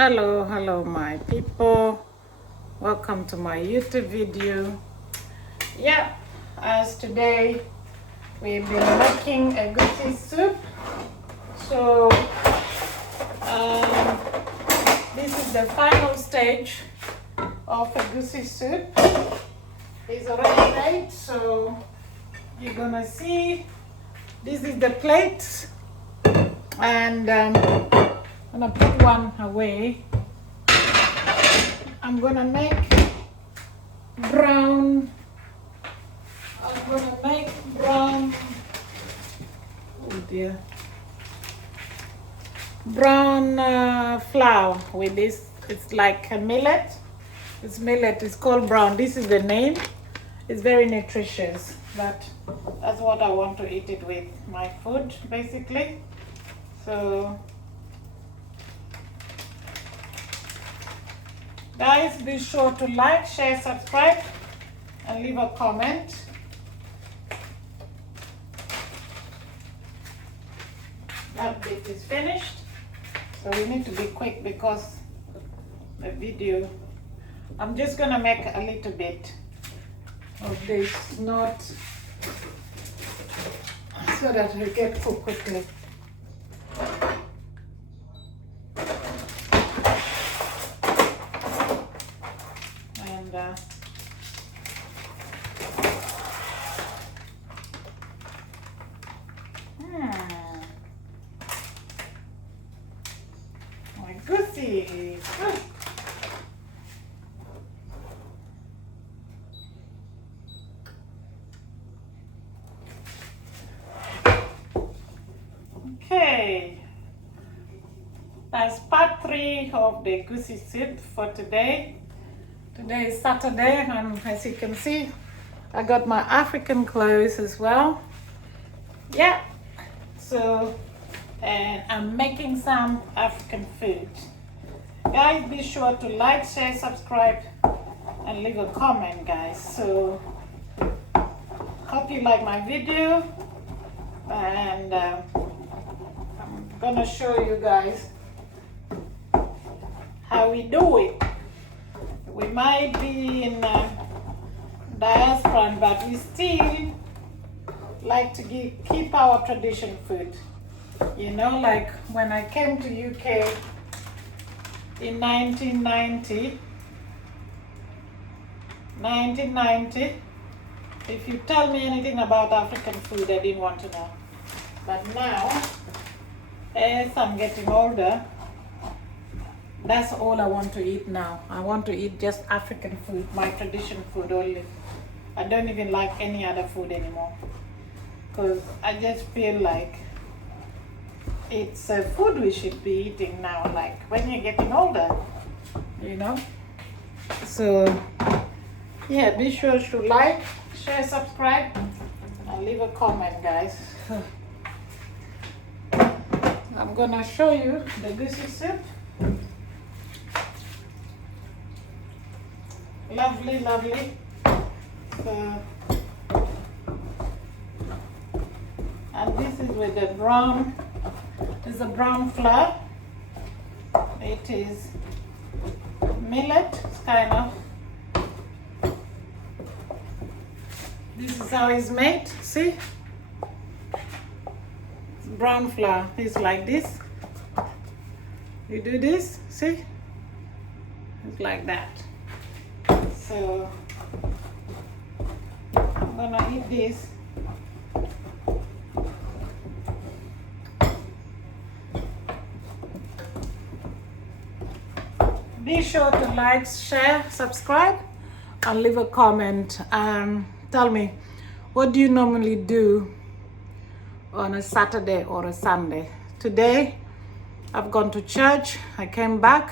Hello my people, welcome to my YouTube video. Yeah, as today we've been making egusi soup. So um, this is the final stage of egusi soup. It's already made, so you're gonna see this is the plate, and I'm gonna put one away. I'm gonna make brown. Oh dear. Brown flour with this. It's like a millet. It's millet. It's called brown. This is the name. It's very nutritious, but that's what I want to eat it with. My food, basically. So. Guys, be sure to like, share, subscribe, and leave a comment. That bit is finished. So we need to be quick because the video, I'm just gonna make a little bit of this, not so that we get cooked quickly. My Egusi. Okay, that's part 3 of the Egusi soup for today. Today is Saturday, and as you can see, I got my African clothes as well. Yeah, so and I'm making some African food. Guys, be sure to like, share, subscribe, and leave a comment, guys. So hope you like my video, and I'm gonna show you guys how we do it. We might be in diaspora, but we still like to keep our tradition food. You know, like when I came to UK in 1990, if you tell me anything about African food, I didn't want to know. But now, as I'm getting older, that's all I want to eat now. I want to eat just African food, my tradition food only. I don't even like any other food anymore, because I just feel like it's a food we should be eating now, like when you're getting older, you know. So yeah, be sure to like, share, subscribe, and leave a comment, guys. I'm gonna show you the egusi soup. Lovely. So, and this is with the brown. It's a brown flour. It is millet. It's kind of. This is how it's made. See? It's brown flour. It's like this. You do this. See? It's like that. So I'm gonna eat this. Be sure to like, share, subscribe, and leave a comment. Tell me, what do you normally do on a Saturday or a Sunday? Today, I've gone to church. I came back.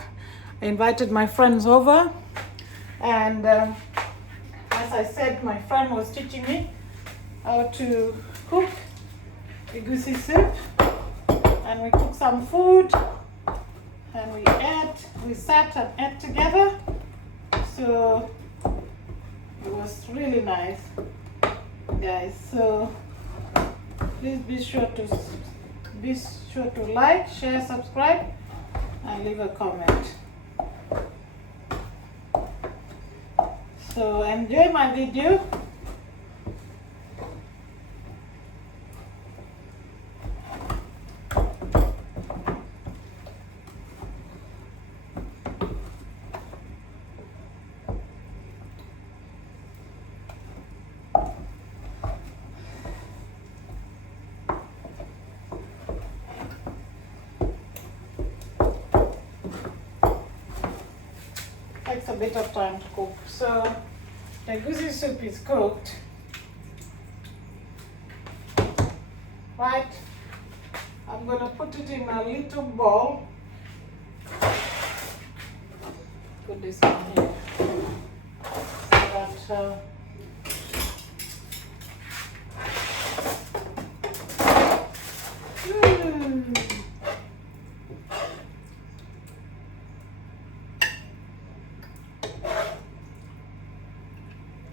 I invited my friends over. And as I said, my friend was teaching me how to cook egusi soup. And we cooked some food. And we sat and ate together. So it was really nice, guys. So please be sure to like, share, subscribe, and leave a comment. So enjoy my video. Takes a bit of time to cook. So the egusi soup is cooked. Right, I'm gonna put it in a little bowl. Put this one here so that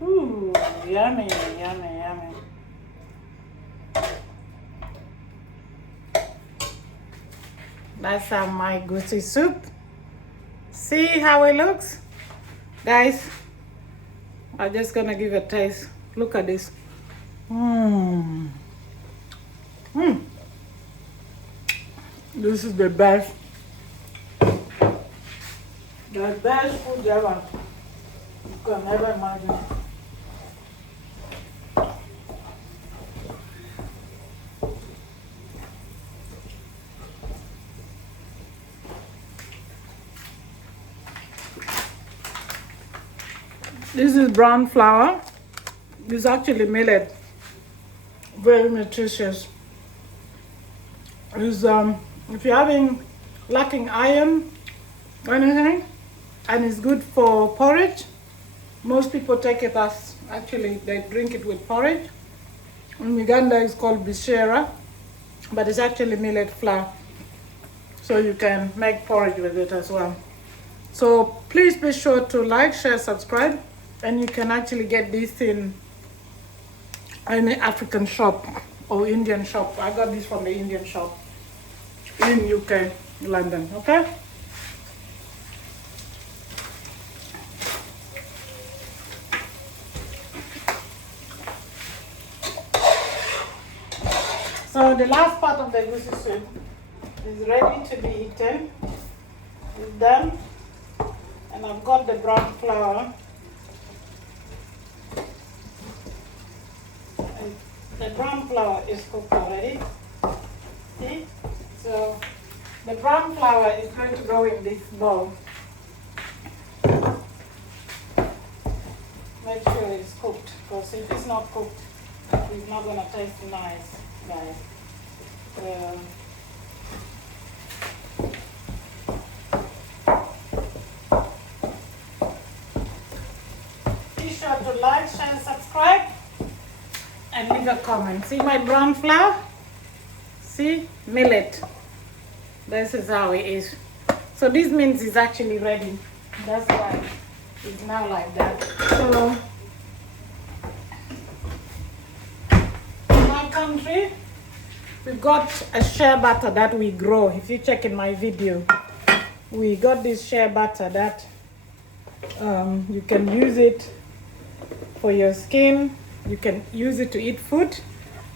ooh, yummy, yummy, yummy. That's my egusi soup. See how it looks? Guys, I'm just gonna give a taste. Look at this. This is the best. The best food ever. You can never imagine. This is brown flour. It's actually millet. Very nutritious. It's, if you're lacking iron or anything, and it's good for porridge. Most people take it as, actually they drink it with porridge. In Uganda it's called bishera, but it's actually millet flour. So you can make porridge with it as well. So please be sure to like, share, subscribe, and you can actually get this in any African shop or Indian shop. I got this from the Indian shop in UK, London, okay? So the last part of the egusi soup is ready to be eaten. It's done. And I've got the brown flour. And the brown flour is cooked already. See? So the brown flour is going to go in this bowl. Make sure it's cooked, because if it's not cooked, it's not going to taste nice, guys. Be sure to like, share, and subscribe, and leave a comment. See my brown flour? See? Millet. This is how it is. So this means it's actually ready. That's why it's now like that. So in my country, we've got a shea butter that we grow. If you check in my video, we got this shea butter that you can use it for your skin. You can use it to eat food.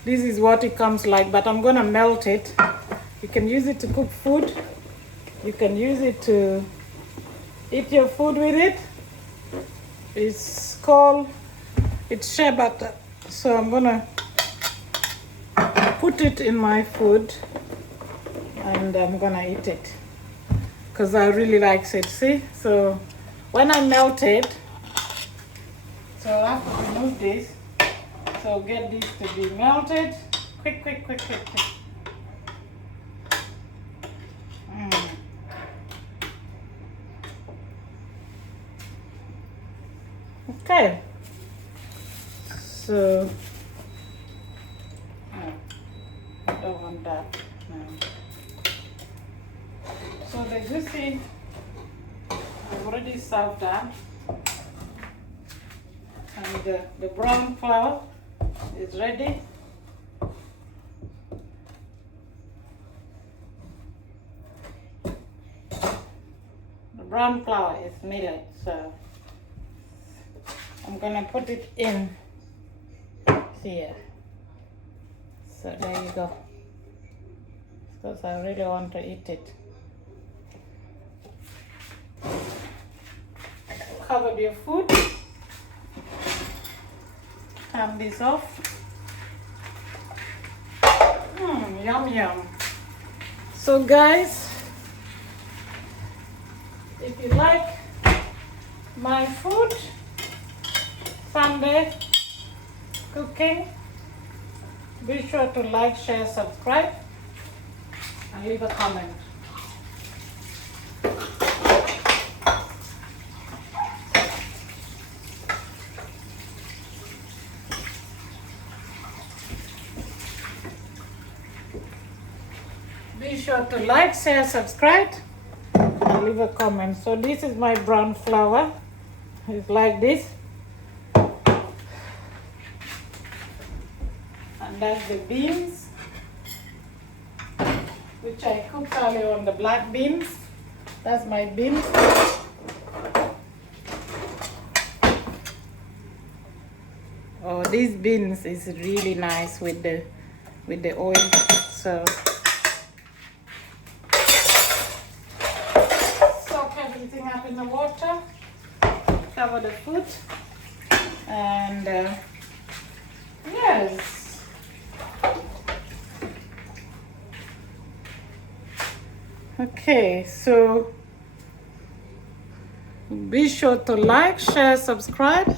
This is what it comes like, but I'm gonna melt it. You can use it to cook food. You can use it to eat your food with it. It's shea butter. So I'm gonna put it in my food and I'm gonna eat it because I really like it. See? So when I melt it, so I have to remove this. So get this to be melted. Quick, quick, quick, quick, quick. Okay. So I don't want that now. So the egusi, I've already served that. And the brown flour is ready. brown flour is millet, so I'm gonna put it in here. So there you go, because I really want to eat it. Cover your food. Turn this off. Yum yum. So guys, if you like my food, Sunday cooking, be sure to like, share, subscribe, and leave a comment. Be sure to like, share, subscribe, and leave a comment. So this is my brown flour. It's like this. And that's the beans, which I cooked earlier on, the black beans. That's my beans. Oh, these beans is really nice with the oil. So soak everything up in the water, cover the food, and yes. Okay, so be sure to like, share, subscribe,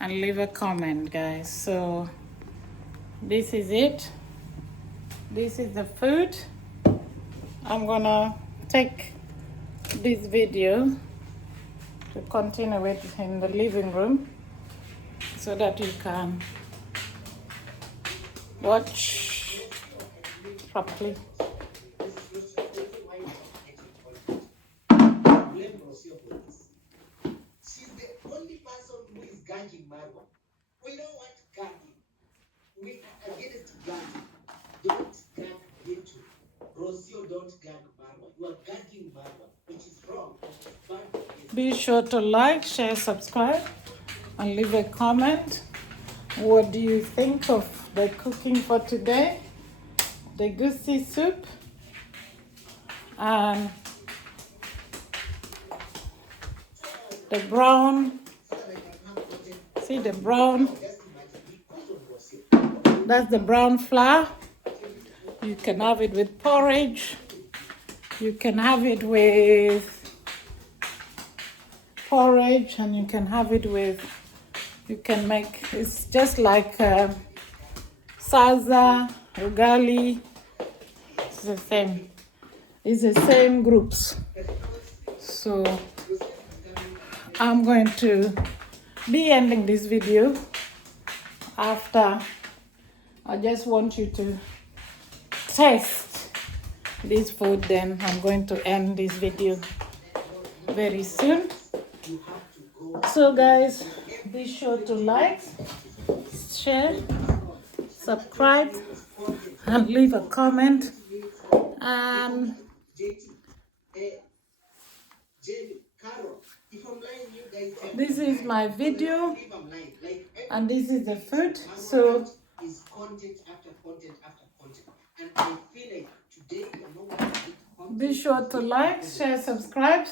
and leave a comment, guys. So this is it. This is the food. I'm gonna take this video to continue it in the living room so that you can watch properly. She's the only person who is gagging Marwa. We don't want gagging. We are against gagging. Don't gag Bintu. Rocio, don't gag Marwa. You are gagging Marwa, which is wrong. But Be sure to like, share, subscribe, and leave a comment. What do you think of the cooking for today? The Egusi soup and the brown, see the brown, that's the brown flour. You can have it with porridge. You can have it with porridge, and you can have it with, you can make, it's just like salsa, ugali. It's the same. It's the same groups. So I'm going to be ending this video after. I just want you to taste this food, then I'm going to end this video very soon. So guys, be sure to like, share, subscribe, and leave a comment. And this is my video, and this is the food. So is content after content after content. And I feel like today we are not going to eat content. be sure to like, share, subscribe.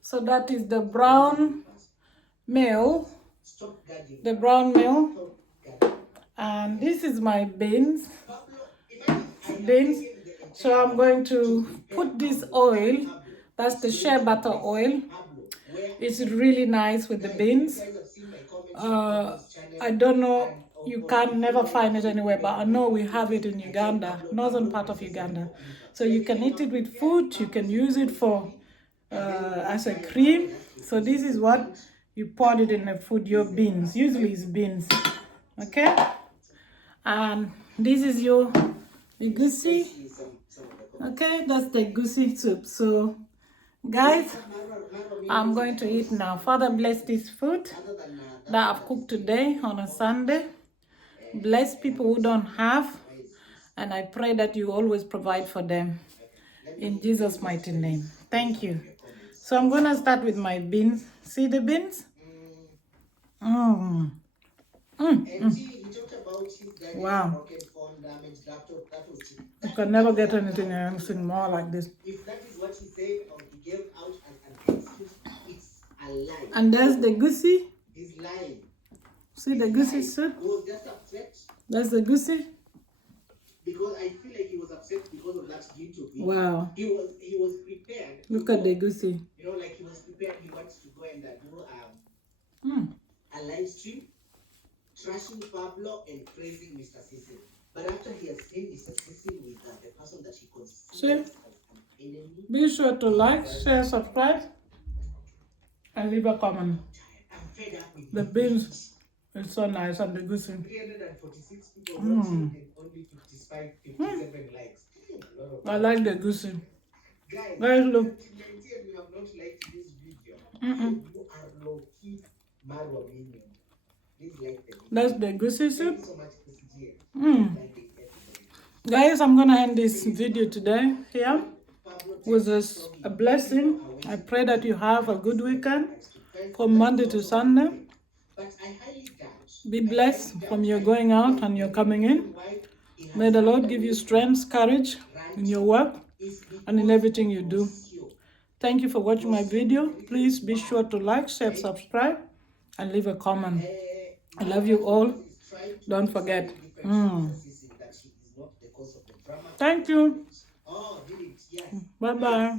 So that is the brown meal, the brown meal. And this is my beans. So I'm going to put this oil, that's the shea butter oil. It's really nice with the beans. I don't know, you can never find it anywhere, but I know we have it in Uganda, northern part of Uganda. So you can eat it with food, you can use it for as a cream. So this is what you pour it in the food, your beans. Usually it's beans. Okay? And this is your Egusi. Okay, that's the Egusi soup. So guys, I'm going to eat now. Father, bless this food that I've cooked today on a Sunday. Bless people who don't have, and I pray that you always provide for them. In Jesus' mighty name. Thank you. So So I'm gonna start with my beans. See the beans? Mm. Mm. Mm. And he talked about his dad Wow. broken phone, damaged laptop. That was true. You can never get anything more like this. If that is what he said or he gave out as an excuse, it's a lie. And there's the Egusi. He's lying. See the Egusi soup? He was just upset. That's the Egusi. Because I feel like he was upset because of that YouTube. Wow. He was prepared. Look at the Egusi. You know, like he was prepared. He wanted to go and do Mm. a live stream, trashing Pablo and praising Mr. Sissi. But after he has seen Mr. Sissi with the person that he considers as an enemy, Be sure to like, share, subscribe, and leave a comment. I'm fed up with The beans is so nice and the Egusi. 346 people watching and only 57 likes. I like the Egusi. Guys, Look. and you have not liked this video. You are low-key Marwa minion. Please like the video. That's the Egusi soup. Thank you so much, SGA. Guys, I'm gonna end this video today here with a blessing. I pray that you have a good weekend from Monday to Sunday. Be blessed from your going out and your coming in. May the Lord give you strength, courage in your work and in everything you do. Thank you for watching my video. Please be sure to like, share, subscribe, and leave a comment. I love you all. Don't forget. Thank you. Bye-bye.